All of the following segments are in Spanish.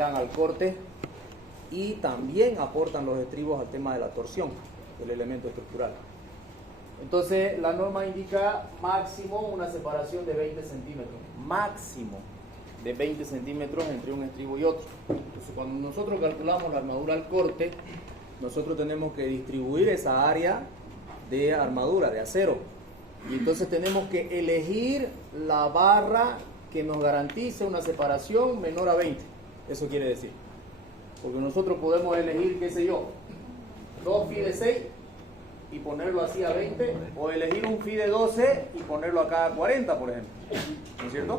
generan al corte y también aportan los estribos al tema de la torsión del elemento estructural. Entonces la norma indica máximo una separación de 20 centímetros, máximo de 20 centímetros entre un estribo y otro. Entonces cuando nosotros calculamos la armadura al corte, nosotros tenemos que distribuir esa área de armadura, de acero, y entonces tenemos que elegir la barra que nos garantice una separación menor a 20. Eso quiere decir, porque nosotros podemos elegir, qué sé yo, 2 phi de 6 y ponerlo así a 20, o elegir un phi de 12 y ponerlo acá a 40, por ejemplo, ¿no es cierto?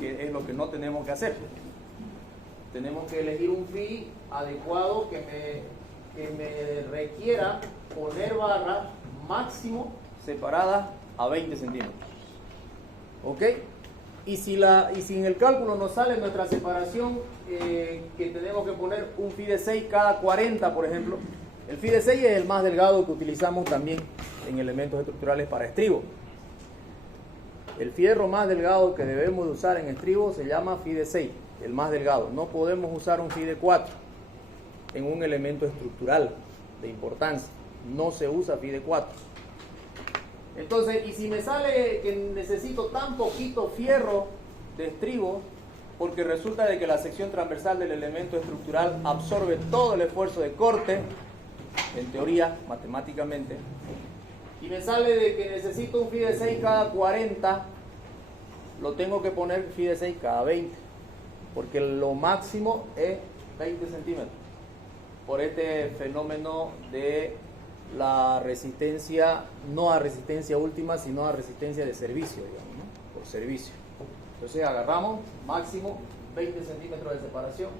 Que es lo que no tenemos que hacer. Tenemos que elegir un phi adecuado que me requiera poner barras máximo separadas a 20 centímetros. ¿Ok? Y si en el cálculo nos sale nuestra separación, que tenemos que poner un phi de 6 cada 40, por ejemplo. El phi de 6 es el más delgado que utilizamos también en elementos estructurales para estribo. El fierro más delgado que debemos de usar en estribo se llama phi de 6, el más delgado. No podemos usar un phi de 4 en un elemento estructural de importancia. No se usa phi de 4. Entonces, y si me sale que necesito tan poquito fierro de estribo, porque resulta de que la sección transversal del elemento estructural absorbe todo el esfuerzo de corte, en teoría, matemáticamente, y me sale de que necesito un phi de 6 cada 40, lo tengo que poner phi de 6 cada 20, porque lo máximo es 20 centímetros, por este fenómeno de la resistencia, no a resistencia última, sino a resistencia de servicio, digamos, ¿no? Por servicio. Entonces agarramos máximo 20 centímetros de separación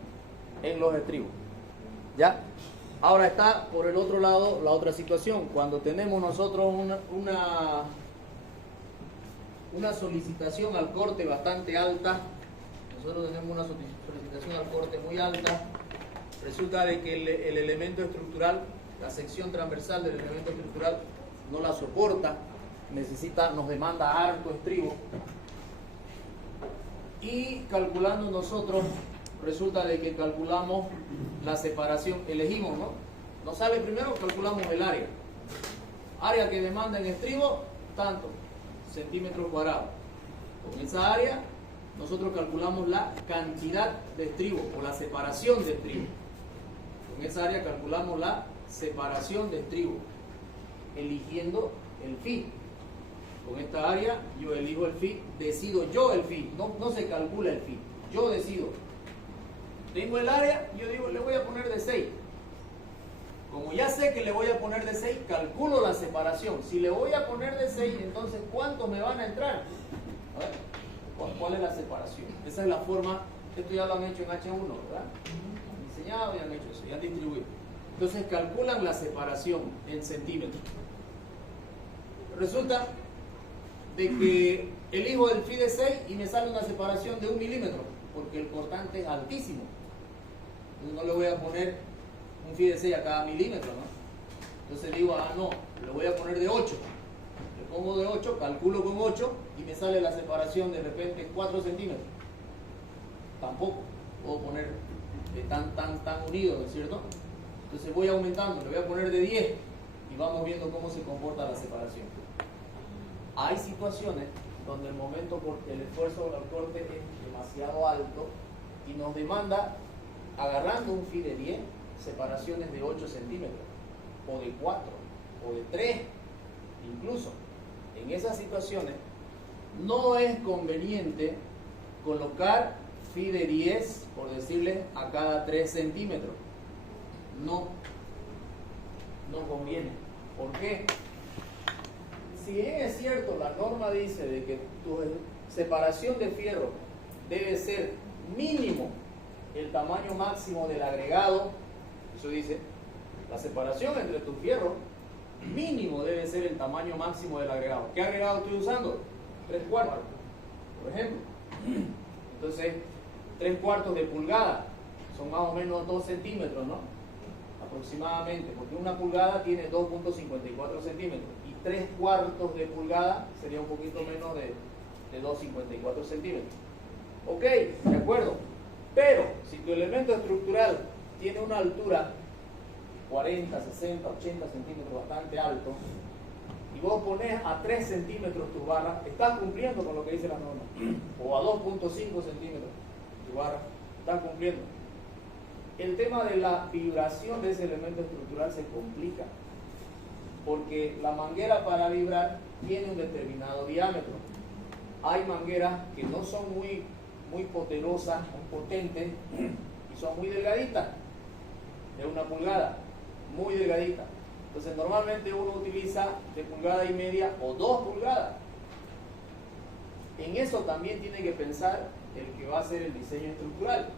en los estribos. ¿Ya? Ahora está por el otro lado la otra situación. Cuando tenemos nosotros una solicitación al corte bastante alta, nosotros tenemos una solicitación al corte muy alta, resulta de que el elemento estructural, la sección transversal del elemento estructural no la soporta, nos demanda harto estribo, y calculando nosotros, resulta de que calculamos la separación, elegimos, ¿no? Nos sale primero, calculamos el área que demanda en estribo, tanto centímetros cuadrados. Con esa área nosotros calculamos la cantidad de estribo o la separación de estribo. Con esa área calculamos la separación de estribo, eligiendo el phi. Con esta área yo elijo el phi, decido yo el phi, no se calcula el phi, yo decido. Tengo el área, yo digo, le voy a poner de 6. Como ya sé que le voy a poner de 6, calculo la separación. Si le voy a poner de 6, entonces ¿cuántos me van a entrar? A ver, ¿cuál es la separación? Esa es la forma, esto ya lo han hecho en H1, ¿verdad? Han enseñado y han hecho eso, y han distribuido. Entonces calculan la separación en centímetros. Resulta de que elijo el phi de 6 y me sale una separación de 1 milímetro, porque el cortante es altísimo. Entonces no le voy a poner un phi de 6 a cada milímetro, ¿no? Entonces digo, no, le voy a poner de 8. Le pongo de 8, calculo con 8 y me sale la separación de repente 4 centímetros. Tampoco puedo poner tan unido, ¿no es cierto? Entonces voy aumentando, le voy a poner de 10 y vamos viendo cómo se comporta la separación. Hay situaciones donde el esfuerzo del corte es demasiado alto y nos demanda, agarrando un phi de 10, separaciones de 8 centímetros, o de 4, o de 3, incluso. En esas situaciones no es conveniente colocar phi de 10, por decirle, a cada 3 centímetros. No conviene. ¿Por qué? Si bien es cierto, la norma dice de que tu separación de fierro debe ser mínimo el tamaño máximo del agregado, eso dice, la separación entre tu fierro mínimo debe ser el tamaño máximo del agregado. ¿Qué agregado estoy usando? 3/4, por ejemplo. Entonces, 3/4 de pulgada son más o menos 2 centímetros, ¿no? Aproximadamente, porque una pulgada tiene 2.54 centímetros y 3/4 de pulgada sería un poquito menos de 2.54 centímetros. Ok, de acuerdo. Pero si tu elemento estructural tiene una altura 40, 60, 80 centímetros, bastante alto, y vos pones a 3 centímetros tu barra, estás cumpliendo con lo que dice la norma, o a 2.5 centímetros tu barra, estás cumpliendo. El tema de la vibración de ese elemento estructural se complica, porque la manguera para vibrar tiene un determinado diámetro. Hay mangueras que no son muy poderosas, muy potentes, y son muy delgaditas, de 1 pulgada, muy delgadita. Entonces normalmente uno utiliza de 1,5 pulgadas o 2 pulgadas. En eso también tiene que pensar el que va a hacer el diseño estructural.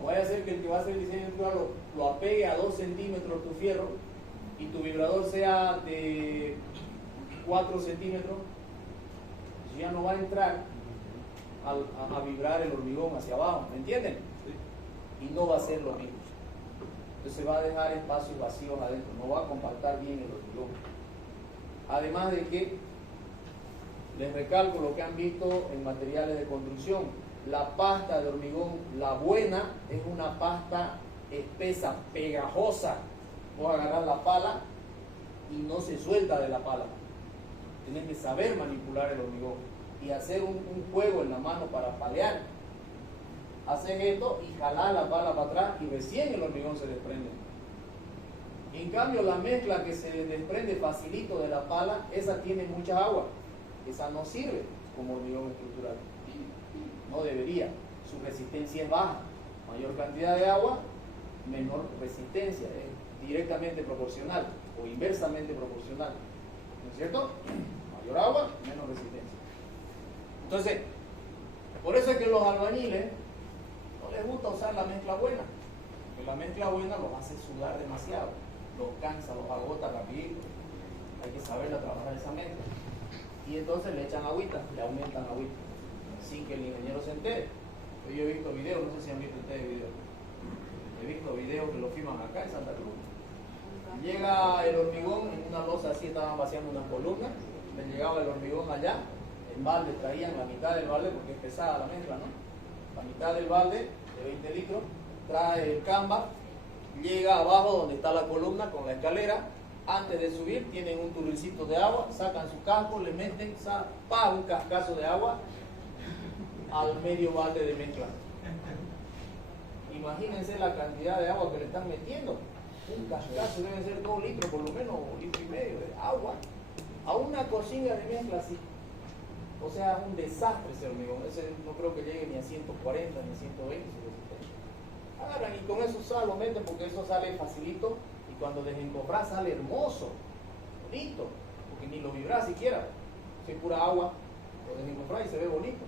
No vaya a ser que el que va a hacer el diseño estructural lo apegue a 2 centímetros tu fierro y tu vibrador sea de 4 centímetros, pues ya no va a entrar a vibrar el hormigón hacia abajo, ¿me entienden? Y no va a ser lo mismo. Entonces va a dejar espacios vacíos adentro, no va a compactar bien el hormigón. Además de que, les recalco lo que han visto en materiales de construcción, la pasta de hormigón, la buena, es una pasta espesa, pegajosa. Vos agarrás la pala y no se suelta de la pala. Tienes que saber manipular el hormigón y hacer un juego en la mano para palear. Haces esto y jalás la pala para atrás y recién el hormigón se desprende. En cambio, la mezcla que se desprende facilito de la pala, esa tiene mucha agua. Esa no sirve como hormigón estructural. No debería. Su resistencia es baja. Mayor cantidad de agua, menor resistencia. Es directamente proporcional o inversamente proporcional. ¿No es cierto? Mayor agua, menos resistencia. Entonces, por eso es que los albañiles no les gusta usar la mezcla buena, porque la mezcla buena los hace sudar demasiado, los cansa, los agota rapidito. Hay que saberla trabajar esa mezcla. Y entonces le echan agüita, le aumentan agüita, sin que el ingeniero se entere. Yo he visto videos, no sé si han visto ustedes videos. He visto videos que lo filman acá en Santa Cruz. Llega el hormigón en una losa así, estaban vaciando unas columnas, le llegaba el hormigón allá, el balde traían la mitad del balde porque es pesada la mezcla, ¿no? La mitad del balde de 20 litros, trae el canvas, llega abajo donde está la columna con la escalera. Antes de subir tienen un turricito de agua, sacan su casco, le meten un cascazo de agua al medio balde de mezcla. Imagínense la cantidad de agua que le están metiendo. Un cascazo deben ser 2 litros por lo menos, 1,5 litros de agua a una cocina de mezcla así. O sea, un desastre ese hormigón. Ese no creo que llegue ni a 140 ni a 120. Agarran y con eso lo meten porque eso sale facilito y cuando desencofrás sale hermoso, bonito, porque ni lo vibrás siquiera. Si es pura agua, lo desencofrás y se ve bonito.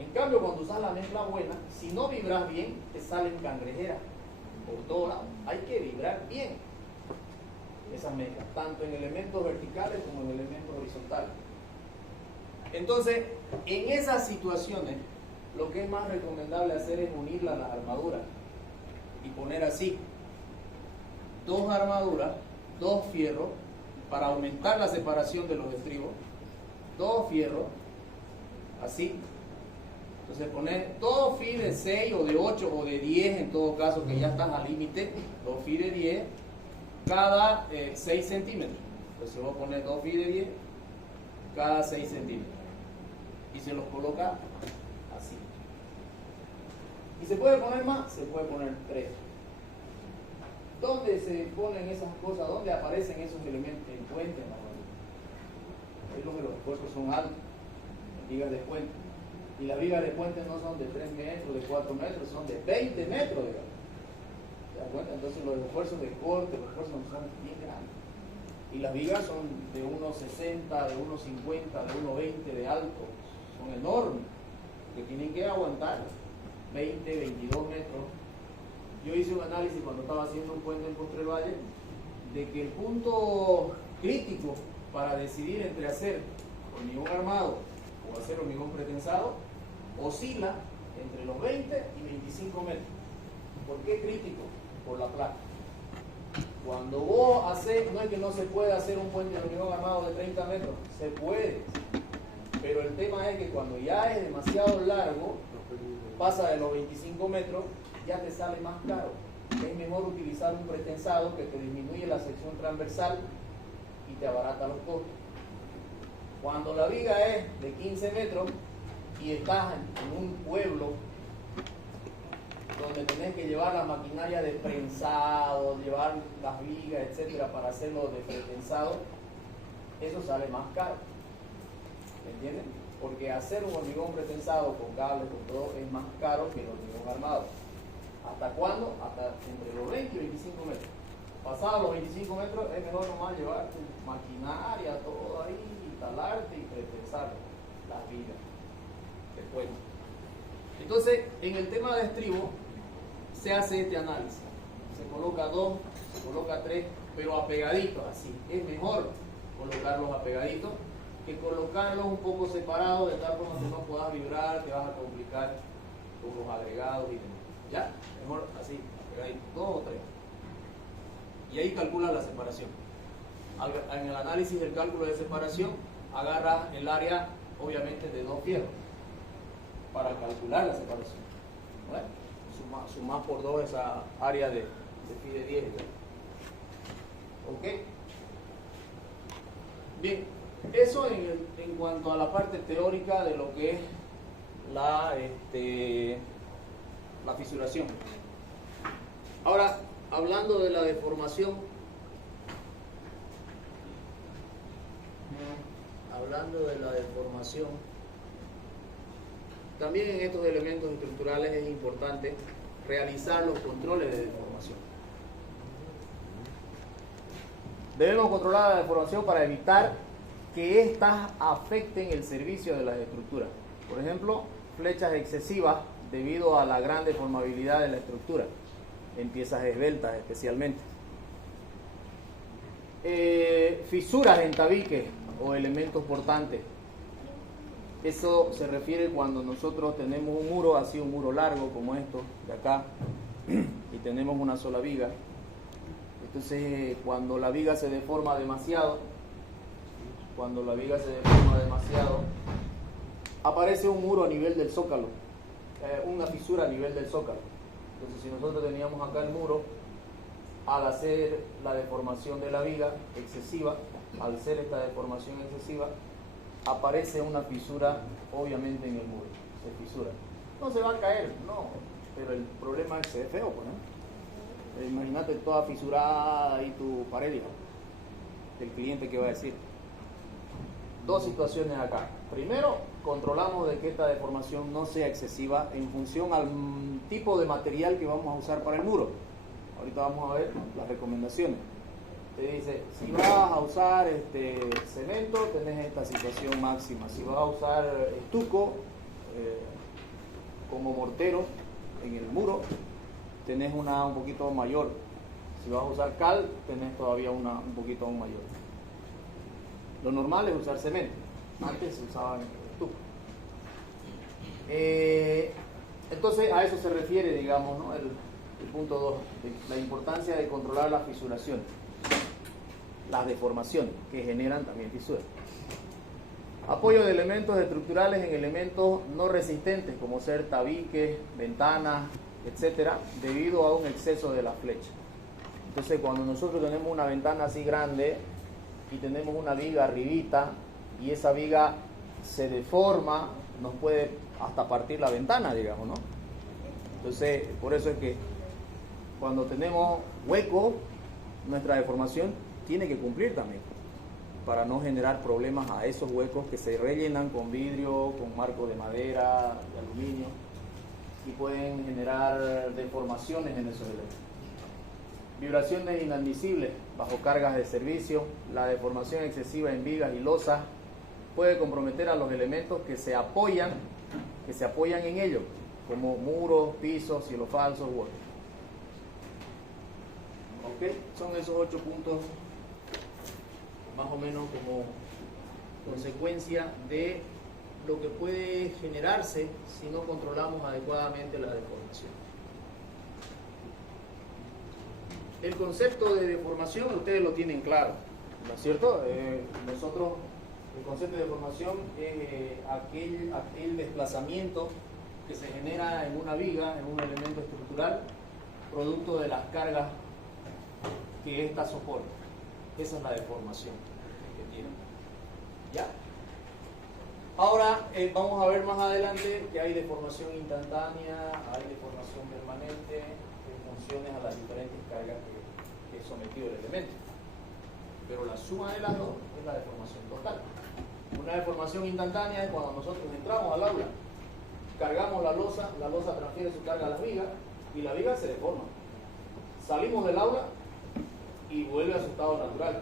En cambio, cuando usas la mezcla buena, si no vibras bien, te salen cangrejeras por todos lados. Hay que vibrar bien esas mezclas, tanto en elementos verticales como en elementos horizontales. Entonces, en esas situaciones, lo que es más recomendable hacer es unirla a las armaduras y poner así 2 armaduras, 2 fierros, para aumentar la separación de los estribos, 2 fierros, así. Entonces poner 2 fi de 6 o de 8 o de 10, en todo caso que ya estás al límite, 2 fi de 10, cada 6 centímetros. Entonces voy a poner 2 fi de 10, cada 6 centímetros. Y se los coloca así. ¿Y se puede poner más? Se puede poner 3. ¿Dónde se ponen esas cosas? ¿Dónde aparecen esos elementos? En puentes, es lo que los puestos son altos, vigas de puente. Y las vigas de puente no son de 3 metros, de 4 metros, son de 20 metros, digamos. ¿Se dan cuenta? Entonces los esfuerzos de corte, los esfuerzos son bien grandes. Y las vigas son de 1,60, de 1,50, de 1,20 de alto. Son enormes, que tienen que aguantar 20, 22 metros. Yo hice un análisis cuando estaba haciendo un puente en Potrero Valle, de que el punto crítico para decidir entre hacer hormigón armado o hacer hormigón pretensado oscila entre los 20 y 25 metros. ¿Por qué crítico? Por la placa. Cuando vos haces, no es que no se pueda hacer un puente de hormigón armado de 30 metros, se puede, pero el tema es que cuando ya es demasiado largo, pasa de los 25 metros, ya te sale más caro. Es mejor utilizar un pretensado que te disminuye la sección transversal y te abarata los costos. Cuando la viga es de 15 metros y estás en un pueblo donde tenés que llevar la maquinaria de prensado, llevar las vigas, etcétera, para hacerlo de pretensado, eso sale más caro. ¿Me entienden? Porque hacer un hormigón pretensado con cables, con todo, es más caro que el hormigón armado. ¿Hasta cuándo? Hasta entre los 20 y 25 metros. Pasados los 25 metros es mejor nomás llevar tu maquinaria, todo ahí, instalarte y pretensar las vigas. Después. Entonces, en el tema de estribo, se hace este análisis. Se coloca 2, se coloca 3, pero apegaditos así. Es mejor colocarlos apegaditos que colocarlos un poco separados de tal forma que no puedas vibrar, te vas a complicar con los agregados y demás. ¿Ya? Mejor así, apegaditos, 2 o 3. Y ahí calcula la separación. En el análisis del cálculo de separación, agarra el área, obviamente, de 2 fierros para calcular la separación. ¿Vale? Sumar por 2 esa área de phi de 10. ¿Ok? Bien, eso en cuanto a la parte teórica de lo que es la fisuración. Ahora, hablando de la deformación, también en estos elementos estructurales es importante realizar los controles de deformación. Debemos controlar la deformación para evitar que éstas afecten el servicio de las estructuras. Por ejemplo, flechas excesivas debido a la gran deformabilidad de la estructura, en piezas esbeltas especialmente. Fisuras en tabiques o elementos portantes. Eso se refiere cuando nosotros tenemos un muro, así un muro largo como esto de acá, y tenemos una sola viga. Entonces, cuando la viga se deforma demasiado, aparece un muro a nivel del zócalo, una fisura a nivel del zócalo. Entonces, si nosotros teníamos acá el muro, al hacer la deformación de la viga excesiva, al hacer esta deformación excesiva, aparece una fisura, obviamente, en el muro. Se fisura. No se va a caer, no, pero el problema es que se ve feo, pues, ¿no? Imagínate toda fisurada ahí tu pared, el cliente que va a decir. 2 situaciones acá. Primero, controlamos de que esta deformación no sea excesiva en función al tipo de material que vamos a usar para el muro. Ahorita vamos a ver las recomendaciones. Te dice, si vas a usar cemento, tenés esta situación máxima. Si vas a usar estuco como mortero en el muro, tenés una un poquito mayor. Si vas a usar cal, tenés todavía una un poquito aún mayor. Lo normal es usar cemento. Antes se usaba estuco. Entonces a eso se refiere, digamos, ¿no? el punto 2, la importancia de controlar las fisuraciones, las deformaciones que generan también fisuras. Apoyo de elementos estructurales en elementos no resistentes, como ser tabiques, ventanas, etcétera, debido a un exceso de la flecha. Entonces, cuando nosotros tenemos una ventana así grande y tenemos una viga arribita y esa viga se deforma, nos puede hasta partir la ventana, digamos, ¿no? Entonces, por eso es que cuando tenemos hueco, nuestra deformación tiene que cumplir también, para no generar problemas a esos huecos que se rellenan con vidrio, con marco de madera, de aluminio, y pueden generar deformaciones en esos elementos. Vibraciones inadmisibles bajo cargas de servicio. La deformación excesiva en vigas y losas puede comprometer a los elementos que se apoyan en ellos, como muros, pisos, cielo falsos u otros. ¿Ok? Son esos 8 puntos más o menos como consecuencia de lo que puede generarse si no controlamos adecuadamente la deformación. El concepto de deformación ustedes lo tienen claro, ¿no es cierto? El concepto de deformación es aquel desplazamiento que se genera en una viga, en un elemento estructural, producto de las cargas que ésta soporta. Esa es la deformación que tiene. ¿Ya? Ahora vamos a ver más adelante que hay deformación instantánea, hay deformación permanente en funciones a las diferentes cargas que es sometido el elemento. Pero la suma de las dos es la deformación total. Una deformación instantánea es cuando nosotros entramos al aula, cargamos la losa transfiere su carga a las vigas y la viga se deforma. Salimos del aula y vuelve a su estado natural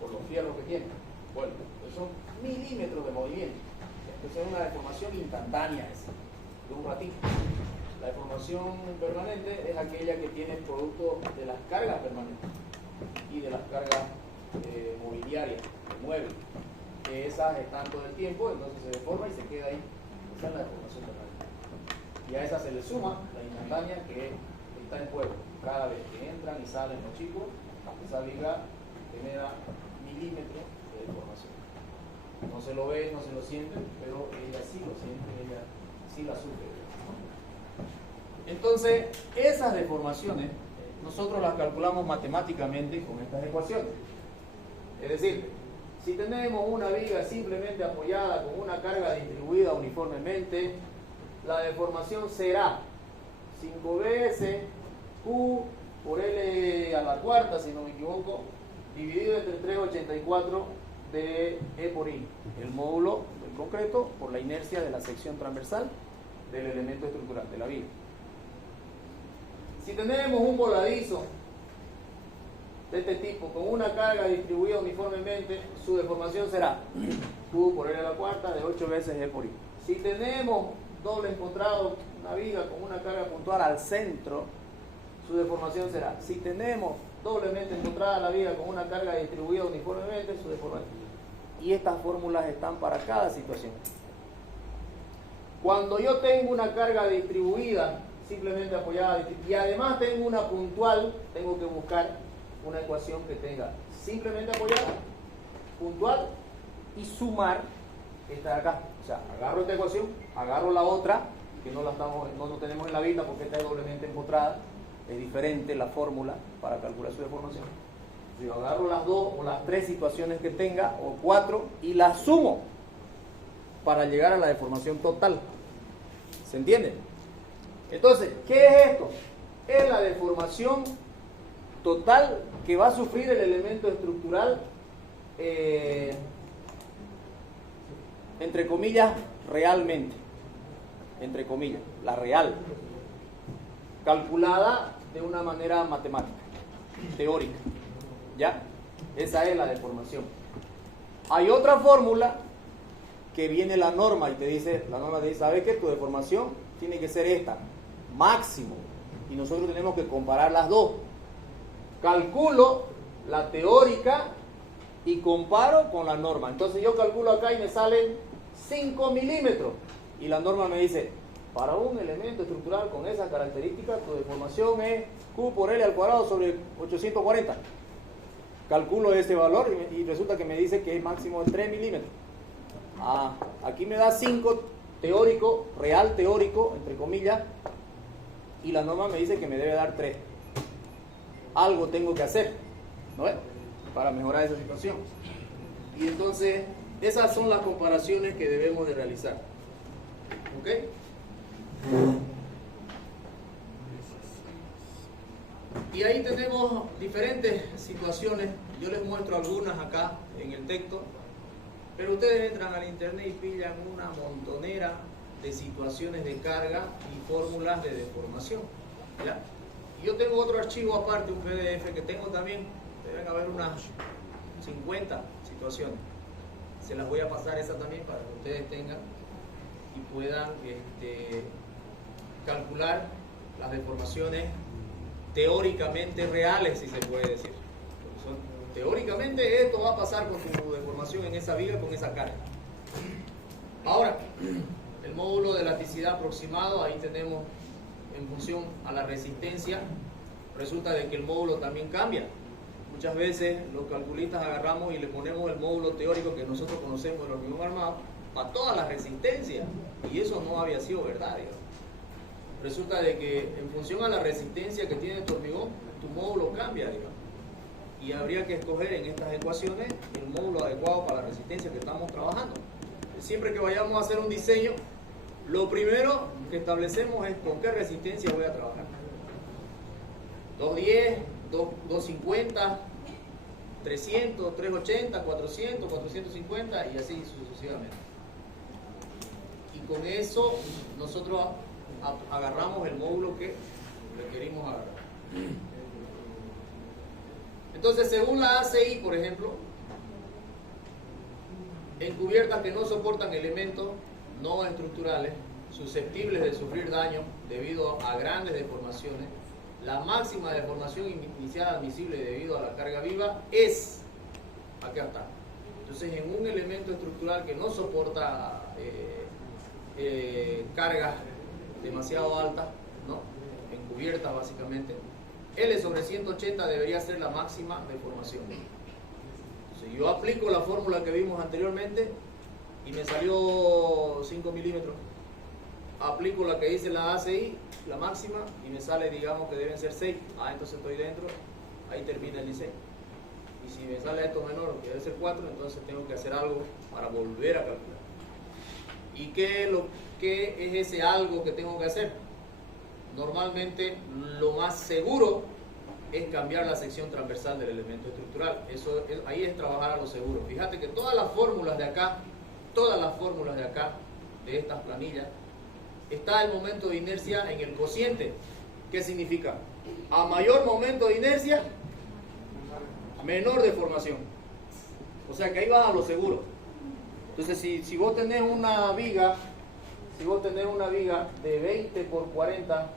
por los fierros que tiene. Bueno, son milímetros de movimiento. Entonces es una deformación instantánea esa, de un ratito. La deformación permanente es aquella que tiene producto de las cargas permanentes y de las cargas mobiliarias, que mueven. Esas están todo el tiempo, entonces se deforma y se queda ahí. Esa es la deformación permanente. Y a esa se le suma la instantánea que está en juego. Cada vez que entran y salen los chicos, esa viga genera milímetros de deformación. No se lo ve, no se lo siente, pero ella sí lo siente, ella sí la sufre. Entonces, esas deformaciones nosotros las calculamos matemáticamente con estas ecuaciones. Es decir, si tenemos una viga simplemente apoyada con una carga distribuida uniformemente, la deformación será 5 veces Q por L a la cuarta, si no me equivoco, dividido entre 384 de E por I, el módulo del concreto por la inercia de la sección transversal del elemento estructural de la viga. Si tenemos un voladizo de este tipo con una carga distribuida uniformemente, su deformación será Q por L a la cuarta de 8 veces E por I. Si tenemos doble empotrado, una viga con una carga puntual al centro, su deformación será, si tenemos doblemente empotrada la viga con una carga distribuida uniformemente, su deformación. Y estas fórmulas están para cada situación. Cuando yo tengo una carga distribuida, simplemente apoyada, y además tengo una puntual, tengo que buscar una ecuación que tenga simplemente apoyada, puntual y sumar esta de acá. O sea, agarro esta ecuación, agarro la otra, que no tenemos en la vista porque esta es doblemente empotrada, es diferente la fórmula para calcular su deformación. Yo agarro las dos o las tres situaciones que tenga, o cuatro, y las sumo para llegar a la deformación total. ¿Se entiende? Entonces, ¿qué es esto? Es la deformación total que va a sufrir el elemento estructural, entre comillas, realmente. Entre comillas, la real. Calculada de una manera matemática, teórica. ¿Ya? Esa es la deformación. Hay otra fórmula que viene la norma y te dice, ¿sabes qué? Tu deformación tiene que ser esta, máximo. Y nosotros tenemos que comparar las dos. Calculo la teórica y comparo con la norma. Entonces yo calculo acá y me salen 5 milímetros. Y la norma me dice, para un elemento estructural con esas características, tu deformación es Q por L al cuadrado sobre 840. Calculo ese valor y resulta que me dice que es máximo de 3 milímetros. Aquí me da 5 teórico, real teórico, entre comillas, y la norma me dice que me debe dar 3. Algo tengo que hacer, ¿no es? Para mejorar esa situación. Y entonces, esas son las comparaciones que debemos de realizar. ¿Ok? Y ahí tenemos diferentes situaciones. Yo les muestro algunas acá en el texto, pero ustedes entran al internet y pillan una montonera de situaciones de carga y fórmulas de deformación, ¿ya? Y yo tengo otro archivo aparte, un PDF que tengo también, deben haber unas 50 situaciones. Se las voy a pasar esa también para que ustedes tengan y puedan calcular las deformaciones teóricamente reales, si se puede decir. Teóricamente esto va a pasar con tu deformación en esa viga con esa carga. Ahora, el módulo de elasticidad aproximado, ahí tenemos en función a la resistencia, resulta de que el módulo también cambia. Muchas veces los calculistas agarramos y le ponemos el módulo teórico que nosotros conocemos del hormigón armado para todas las resistencias, y eso no había sido verdad, digamos. resulta de que en función a la resistencia que tiene tu hormigón, tu módulo cambia, digamos. Y habría que escoger en estas ecuaciones el módulo adecuado para la resistencia que estamos trabajando. Siempre que vayamos a hacer un diseño, lo primero que establecemos es con qué resistencia voy a trabajar. 210, 250, 300, 380, 400, 450 y así sucesivamente. Y con eso nosotros agarramos el módulo que requerimos agarrar. Entonces, según la ACI, por ejemplo, en cubiertas que no soportan elementos no estructurales susceptibles de sufrir daño debido a grandes deformaciones, la máxima deformación inicial admisible debido a la carga viva es, acá está. Entonces, en un elemento estructural que no soporta cargas demasiado altas, ¿no? En cubiertas básicamente, L sobre 180 debería ser la máxima deformación. Entonces, yo aplico la fórmula que vimos anteriormente y me salió 5 milímetros. Aplico la que dice la ACI, la máxima, y me sale, digamos, que deben ser 6. Entonces estoy dentro, ahí termina el diseño. Y si me sale esto menor, que debe ser 4, entonces tengo que hacer algo para volver a calcular. ¿Y qué es ese algo que tengo que hacer? Normalmente lo más seguro es cambiar la sección transversal del elemento estructural. Ahí es trabajar a lo seguro. Fíjate que todas las fórmulas de acá, de estas planillas, está el momento de inercia en el cociente. ¿Qué significa? A mayor momento de inercia, menor deformación. O sea que ahí vas a lo seguro. Entonces, si vos tenés una viga, de 20 por 40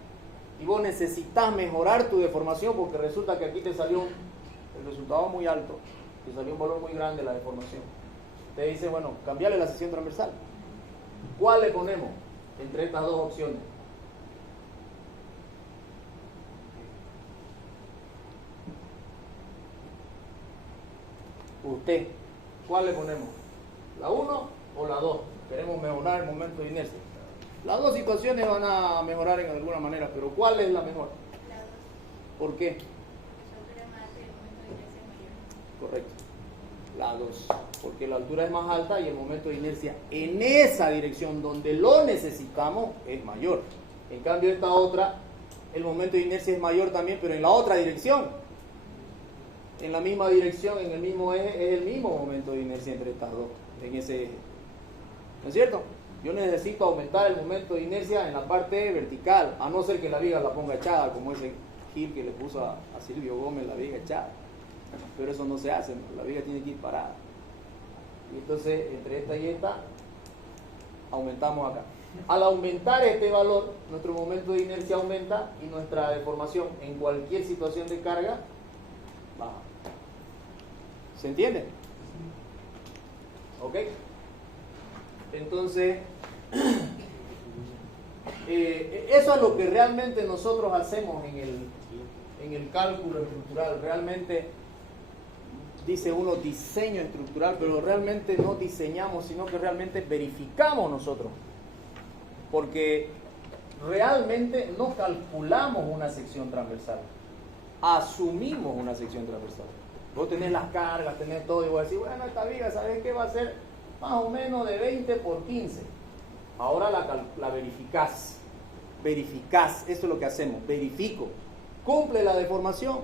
y vos necesitas mejorar tu deformación porque resulta que aquí te salió el resultado muy alto, te salió un valor muy grande la deformación, te dice, bueno, cambiarle la sección transversal. ¿Cuál le ponemos entre estas dos opciones? Usted, ¿cuál le ponemos? ¿La 1 o la 2? Queremos mejorar el momento de inercia. Las dos situaciones van a mejorar en alguna manera, pero ¿cuál es la mejor? La 2. ¿Por qué? La altura es más alta y el momento de inercia es mayor. Correcto. La 2. Porque la altura es más alta y el momento de inercia en esa dirección donde lo necesitamos es mayor. En cambio, esta otra, el momento de inercia es mayor también, pero en la otra dirección. En la misma dirección, en el mismo eje, es el mismo momento de inercia entre estas dos, en ese eje. ¿No es cierto? Yo necesito aumentar el momento de inercia en la parte vertical, a no ser que la viga la ponga echada, como ese Gil que le puso a Silvio Gómez la viga echada. Pero eso no se hace, la viga tiene que ir parada. Y entonces, entre esta y esta, aumentamos acá. Al aumentar este valor, nuestro momento de inercia aumenta y nuestra deformación en cualquier situación de carga baja. ¿Se entiende? ¿Ok? Entonces, eso es lo que realmente nosotros hacemos en el cálculo estructural. Realmente, dice uno diseño estructural, pero realmente no diseñamos, sino que realmente verificamos nosotros. Porque realmente no calculamos una sección transversal, asumimos una sección transversal. Vos tenés las cargas, tenés todo, y vos decís, bueno, esta viga, ¿sabés qué va a ser? Más o menos de 20 por 15. Ahora la verificás. Verificás, eso es lo que hacemos, verifico. Cumple la deformación,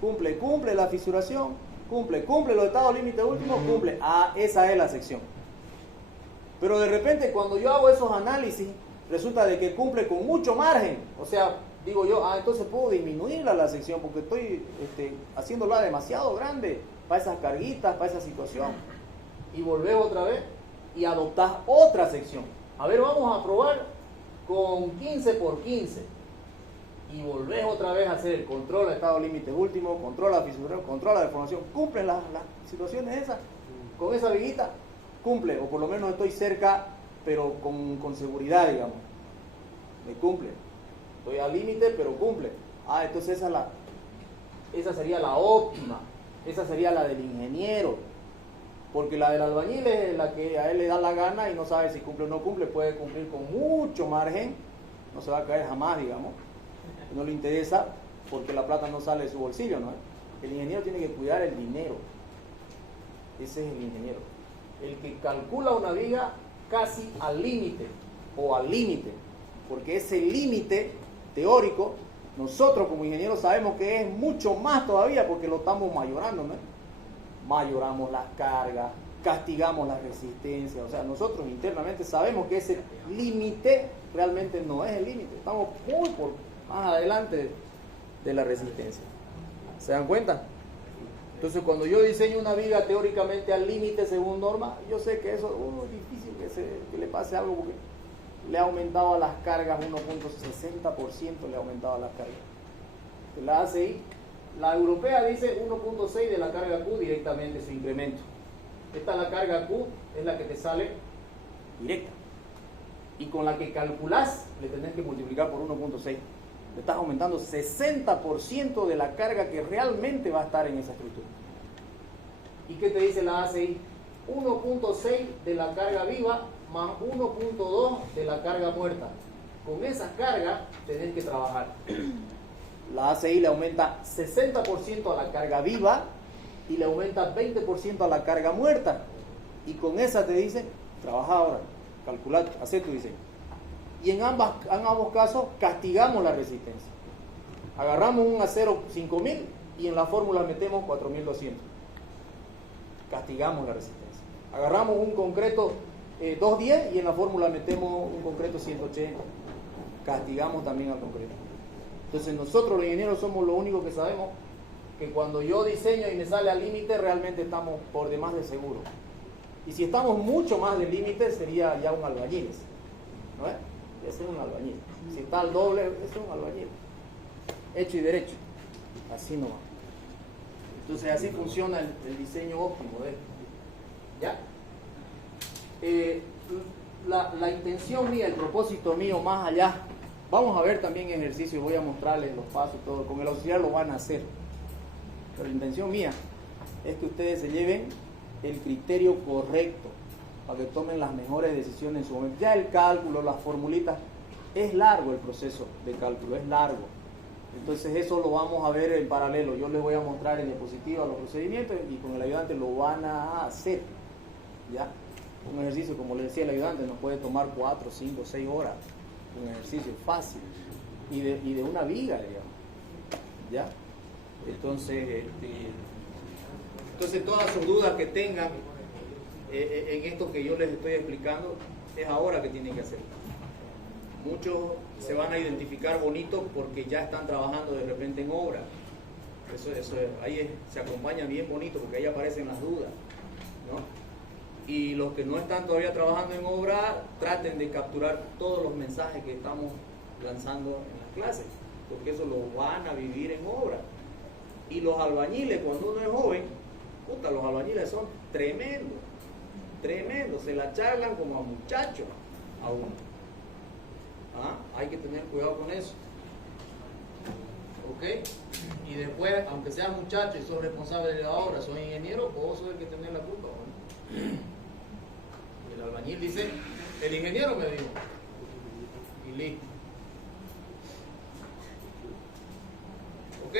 cumple la fisuración, cumple los estados límites últimos, cumple. Esa es la sección. Pero de repente cuando yo hago esos análisis, resulta de que cumple con mucho margen. O sea, digo yo, entonces puedo disminuirla la sección porque estoy haciéndola demasiado grande para esas carguitas, para esa situación. Y volvés otra vez y adoptás otra sección. A ver, vamos a probar con 15 por 15. Y volvés otra vez a hacer el control de estado límites últimos, control la fisuración, control la deformación. ¿Cumplen las situaciones esas? Con esa viguita, cumple, o por lo menos estoy cerca, pero con seguridad, digamos. Me cumple. Estoy al límite, pero cumple. Entonces esa sería la óptima. Esa sería la del ingeniero. Porque la del albañil es la que a él le da la gana y no sabe si cumple o no cumple. Puede cumplir con mucho margen no se va a caer jamás, digamos. No le interesa porque la plata no sale de su bolsillo, ¿no? El ingeniero tiene que cuidar el dinero. Ese es el ingeniero. El que calcula una viga casi al límite o al límite, porque ese límite teórico, nosotros como ingenieros sabemos que es mucho más todavía porque lo estamos mayorando, ¿no? Mayoramos las cargas, castigamos la resistencia, o sea, nosotros internamente sabemos que ese límite realmente no es el límite, estamos muy por más adelante de la resistencia. ¿Se dan cuenta? Entonces, cuando yo diseño una viga teóricamente al límite según norma, yo sé que eso es difícil que le pase algo porque le ha aumentado a las cargas 1.60%, le ha aumentado a las cargas. La ACI, la europea dice 1.6 de la carga Q directamente su incremento. Esta es la carga Q, es la que te sale directa. Y con la que calculás, le tenés que multiplicar por 1.6. Le estás aumentando 60% de la carga que realmente va a estar en esa estructura. ¿Y qué te dice la ACI? 1.6 de la carga viva más 1.2 de la carga muerta. Con esa carga tenés que trabajar. La ACI le aumenta 60% a la carga viva y le aumenta 20% a la carga muerta. Y con esa te dice, trabaja ahora, calcula, haz tu diseño. Y en ambos casos castigamos la resistencia. Agarramos un acero 5000 y en la fórmula metemos 4200. Castigamos la resistencia. Agarramos un concreto 210 y en la fórmula metemos un concreto 180. Castigamos también al concreto. Entonces nosotros los ingenieros somos los únicos que sabemos que cuando yo diseño y me sale al límite realmente estamos por demás de seguro. Y si estamos mucho más del límite sería ya un albañil, ¿no es? Ese es un albañil. Si está al doble, ese es un albañil. Hecho y derecho. Así no va. Entonces así funciona el diseño óptimo de esto. ¿Ya? La intención mía, el propósito mío más allá, vamos a ver también ejercicios, voy a mostrarles los pasos y todo, con el auxiliar lo van a hacer. Pero la intención mía es que ustedes se lleven el criterio correcto para que tomen las mejores decisiones en su momento. Ya el cálculo, las formulitas, es largo el proceso de cálculo, es largo. Entonces eso lo vamos a ver en paralelo. Yo les voy a mostrar en diapositiva los procedimientos y con el ayudante lo van a hacer. ¿Ya? Un ejercicio, como le decía el ayudante, nos puede tomar 4, 5, 6 horas. Un ejercicio fácil y de una viga, digamos. ¿Ya? Entonces todas sus dudas que tengan en esto que yo les estoy explicando, es ahora que tienen que hacer. Muchos se van a identificar bonitos porque ya están trabajando de repente en obra. Eso ahí se acompaña bien bonito porque ahí aparecen las dudas, ¿no? Y los que no están todavía trabajando en obra, traten de capturar todos los mensajes que estamos lanzando en las clases, porque eso lo van a vivir en obra. Y los albañiles, cuando uno es joven, puta, los albañiles son tremendos, tremendos, se la charlan como a muchachos a uno. ¿Ah? Hay que tener cuidado con eso. ¿Ok? Y después, aunque seas muchacho y sos responsable de la obra, sos ingeniero, vos sos el que tenés la culpa, ¿no? Y el albañil dice, el ingeniero me dijo. Y listo. ¿Ok?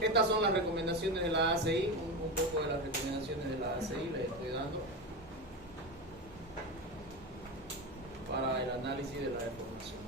Estas son las recomendaciones de la ACI, un poco de las recomendaciones de la ACI les estoy dando para el análisis de la deformación.